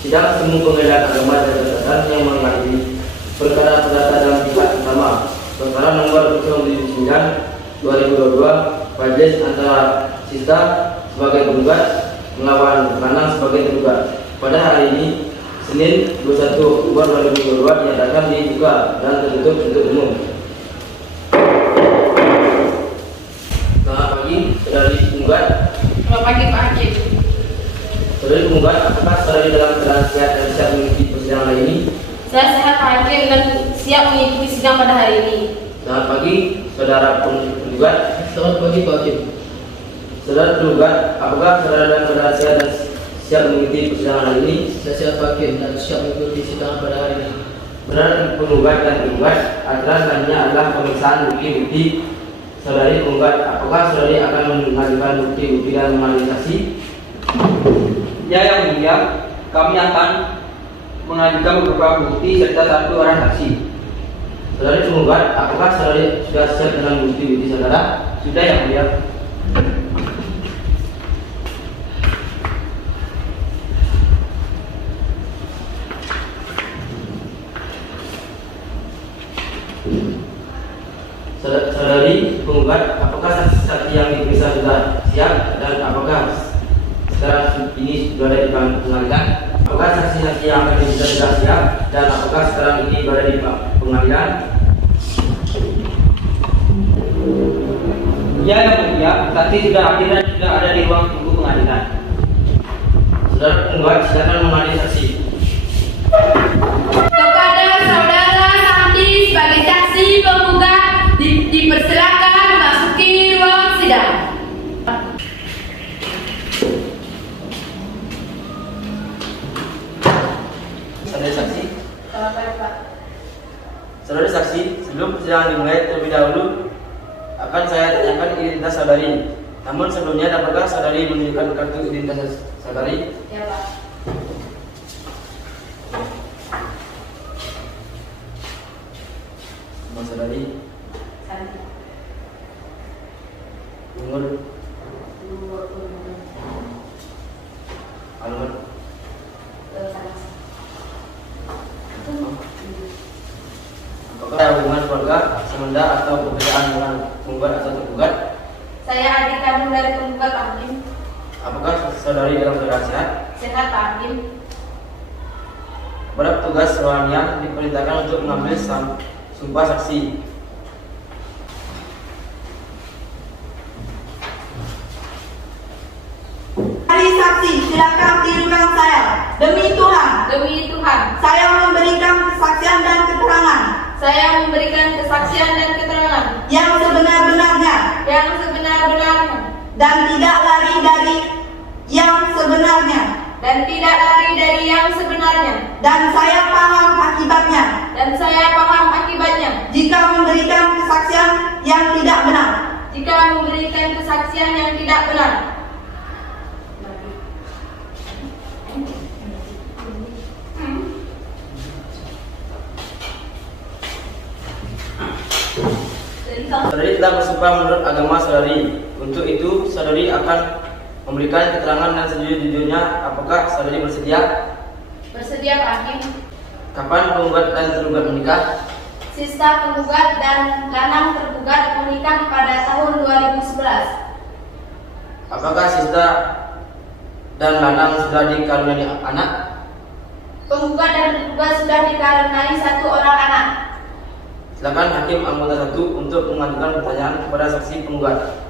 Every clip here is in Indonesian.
Sidang Semu Pengadilan Agama dan Kesehatan yang mengadili perkara perdata dalam tingkat pertama perkara nomor 079/2022 Majelis antara Sista sebagai penggugat melawan Lanang sebagai tergugat. Pada hari ini Senin 21 Oktober 2022 dinyatakan dibuka dan tertutup untuk umum. Selamat pagi, saudari penggugat. Selamat pagi Pak Hakim. Saudari penggugat, apakah saudari dalam keadaan sehat dan siap mengikuti persidangan hari ini? Saya sehat Pak Hakim dan siap mengikuti sidang pada hari ini. Selamat pagi, saudara penggugat. Selamat pagi Pak Hakim. Saudara penggugat, apakah saudara dalam keadaan sehat dan siap mengikuti persidangan hari ini? Saya sehat Pak Hakim dan siap mengikuti sidang pada hari ini. Benar penggugat dan penggugat, aturan selanjutnya adalah pemeriksaan bukti-bukti. Saudari penggugat, apakah saudari akan mengajukan bukti-bukti dan memanggil saksi? Ya, yang mulia, kami akan mengajukan beberapa bukti serta satu orang saksi. Saudari penggugat, apakah saudari sudah siap dengan bukti-bukti saudara? Sudah, yang mulia. Saudari penggugat, apakah saksi-saksi yang diperiksa sudah siap dan apakah sekarang ini sudah ada di pengadilan? Apakah saksi-saksi yang akan diperiksa sudah siap dan apakah sekarang ini berada di pengadilan? Ya, yang mulia, saksi sudah hadir dan sudah ada di ruang tunggu pengadilan. Saudara penggugat, silakan memanggil saksi. Kepada saudara Santi sebagai saksi penggugat dipersilakan memasuki ruang sidang. Saudari saksi, Selamat pagi Pak. saudari saksi, sebelum persidangan dimulai terlebih dahulu akan saya tanyakan identitas saudari. Namun sebelumnya, dapatkah saudari menunjukkan kartu identitas saudari? Ya Pak. Nama saudari, Santi. umur, alamat, apakah ada hubungan keluarga, semenda atau pekerjaan dengan penggugat atau tergugat? Saya adik kandung dari penggugat Pak Hakim. Apakah saudari dalam keadaan sehat? Sehat Pak Hakim. Kepada petugas ruangan diperintahkan untuk mengambil sumpah saksi. Hari saksi, silakan tirukan saya. Demi Tuhan, Demi Tuhan, saya memberikan kesaksian dan keterangan saya memberikan kesaksian dan keterangan yang sebenar-benarnya yang sebenar-benarnya dan tidak lari dari yang sebenarnya, dan tidak lari dari yang sebenarnya, dan saya paham akibatnya dan saya paham akibatnya jika memberikan kesaksian yang tidak benar. jika memberikan kesaksian yang tidak benar. Saudari telah bersumpah menurut agama saudari. Untuk itu, saudari akan memberikan keterangan dan sejujurnya. Apakah saudari bersedia? Bersedia Pak Hakim. Kapan penggugat dan tergugat menikah? Sista penggugat dan lanang tergugat menikah pada tahun 2011. Apakah sista dan lanang sudah dikaruniai anak? Penggugat dan tergugat sudah dikaruniai satu orang anak. Silakan hakim anggota 1 untuk mengajukan pertanyaan kepada saksi penggugat.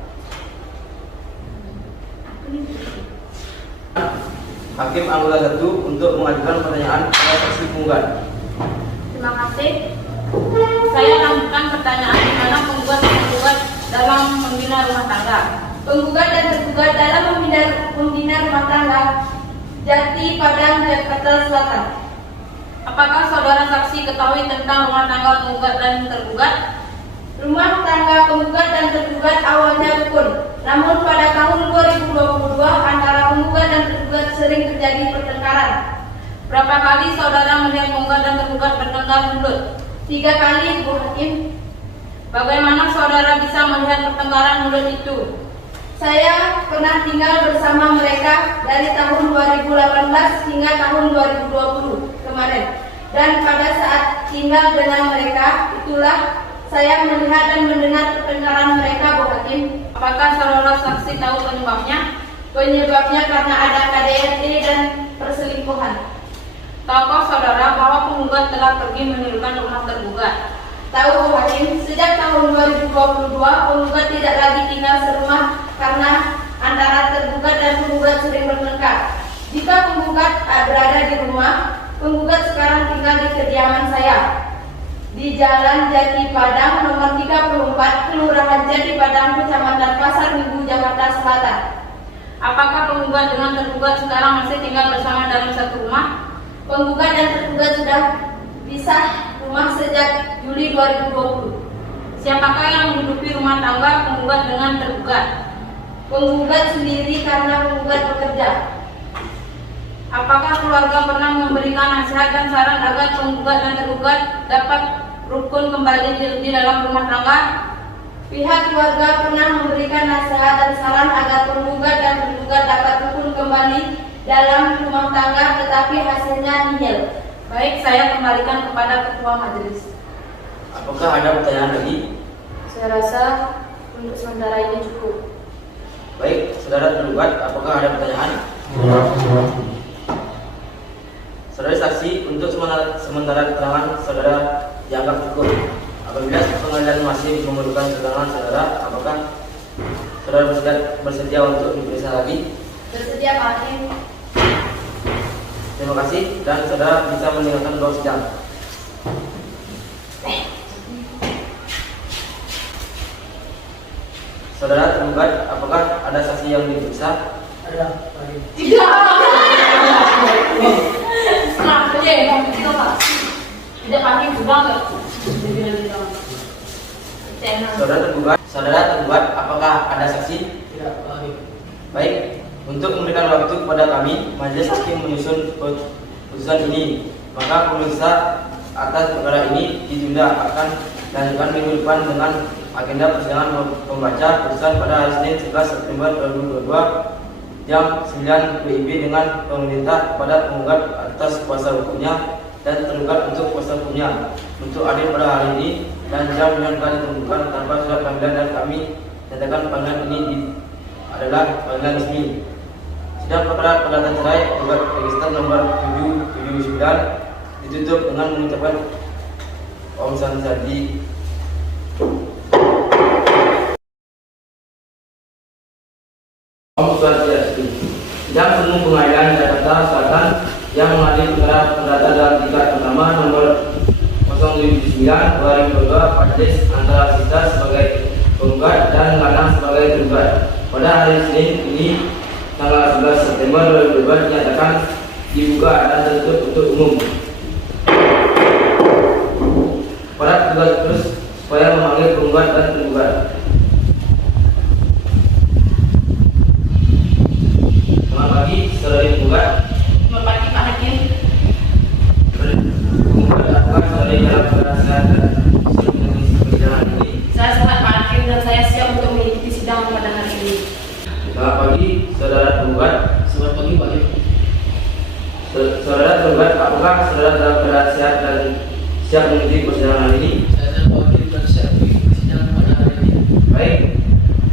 Hakim anggota 1 untuk mengajukan pertanyaan kepada saksi penggugat. Terima kasih. Saya lanjutkan pertanyaan di mana penggugat dan tergugat dalam membina rumah tangga. Penggugat dan tergugat dalam membina rumah tangga Jati Padang, Jakarta Selatan. Apakah saudara saksi ketahui tentang rumah tangga penggugat dan tergugat? Rumah tangga penggugat dan tergugat awalnya rukun. Namun pada tahun 2022 antara penggugat dan tergugat sering terjadi pertengkaran. Berapa kali saudara melihat penggugat dan tergugat bertengkar mulut? 3 kali, Bu Hakim. Bagaimana saudara bisa melihat pertengkaran mulut itu? Saya pernah tinggal bersama mereka dari tahun 2018 hingga tahun 2020 kemarin. Dan pada saat tinggal dengan mereka, itulah saya melihat dan mendengar pertengkaran mereka, Bu Hakim. Apakah saudara saksi tahu penyebabnya? Penyebabnya karena ada KDRT dan perselingkuhan. Tahukah saudara bahwa penggugat telah pergi meninggalkan rumah tergugat? Tahu, Bu Hakim, sejak tahun 2022 penggugat tidak lagi tinggal serumah karena antara tergugat dan penggugat sering bertengkar. Jika penggugat berada di rumah, penggugat sekarang tinggal di kediaman saya di Jalan Jati Padang nomor 34, Kelurahan Jati Padang, Kecamatan Pasar Minggu, Jakarta Selatan. Apakah penggugat dengan tergugat sekarang masih tinggal bersama dalam satu rumah? Penggugat dan tergugat sudah pisah rumah sejak Juli 2020. Siapakah yang menghidupi rumah tangga penggugat dengan tergugat? Penggugat sendiri karena penggugat bekerja. Apakah keluarga pernah memberikan nasihat dan saran agar penggugat dan tergugat dapat rukun kembali di dalam rumah tangga? Pihak keluarga pernah memberikan nasihat dan saran agar penggugat dan tergugat dapat rukun kembali dalam rumah tangga, tetapi hasilnya nihil. Baik, saya kembalikan kepada Ketua Majelis. Apakah ada pertanyaan lagi? Saya rasa untuk sementara ini cukup. Baik, saudara tergugat, apakah ada pertanyaan? Saudara saksi, untuk sementara keterangan saudara dianggap cukup. Apabila pengadilan masih memerlukan keterangan saudara, apakah saudara bersedia untuk diperiksa lagi? Bersedia, Pak Hakim. Terima kasih, dan saudara bisa meninggalkan ruang sidang. Saudara tergugat, apakah ada saksi yang diperiksa? Ada, Pak Hakim. Tidak. Kenapa dia yang tidak Pak? Tidak Pak Hakim juga enggak? Saudara tergugat, apakah ada saksi? Tidak, Pak Hakim. Baik, untuk memberikan waktu kepada kami, majelis hakim menyusun putusan ini. Maka pemeriksa atas perkara ini ditunda akan dilanjutkan minggu depan dengan agenda persidangan pembaca putusan pada hari Senin 11 September 2022 jam 9 WIB dengan pemerintah kepada penggugat atas kuasa hukumnya dan tergugat untuk kuasa hukumnya untuk hadir pada hari ini dan jam dengan ditentukan tanpa surat panggilan, dan kami nyatakan panggilan ini adalah panggilan resmi. Sidang perkara perdata cerai penggugat register nomor 779 ditutup dengan mengucapkan Om Sanjadi. Om Swastiastu. Sidang umum pengadilan Jakarta Selatan yang mengadili perkara perdata dalam tingkat pertama nomor 079/2022 Majelis antara Sita sebagai penggugat dan Lanang sebagai tergugat pada hari Senin ini tanggal 11 September 2022 dinyatakan dibuka dan tertutup untuk umum. Para tergugat terus supaya memanggil penggugat dan tergugat. Selamat pagi, saudari penggugat. Selamat pagi, Pak Hakim. Penggugat, apakah saudari dalam keadaan dan persidangan ini? Saya sehat, Pak Hakim, dan saya siap untuk mengikuti sidang pada hari ini. Selamat pagi, saudara penggugat. Selamat pagi, Pak Hakim. Saudara tergugat, apakah saudara dalam keadaan sehat dan siap mengikuti persidangan hari ini? Saya dan Pak Hakim dan siap mengikuti persidangan pada hari ini. Baik,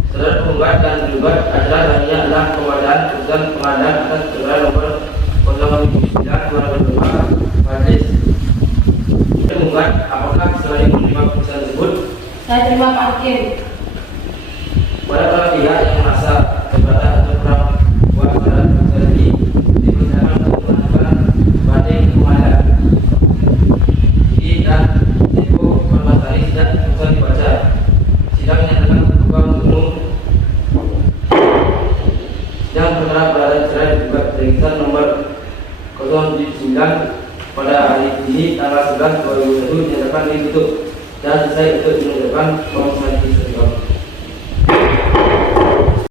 saudara penggugat dan tergugat adalah adalah pembacaan putusan pengadilan atas perkara nomor 079/2022 Majelis. Penggugat, apakah saudara menerima putusan tersebut? Saya terima, Pak Hakim. Pada para pihak yang merasa keberatan atau kurang puas terhadap putusan ini dipersilakan untuk mengajukan banding ke pengadilan. Jadi dan Ibu Permasari sidang putusan dibaca. Sidang menyatakan terbuka untuk umum. Sidang perkara perdata cerai tergugat register nomor 079 pada hari ini tanggal 11 2021 dinyatakan ditutup dan selesai untuk menentukan proses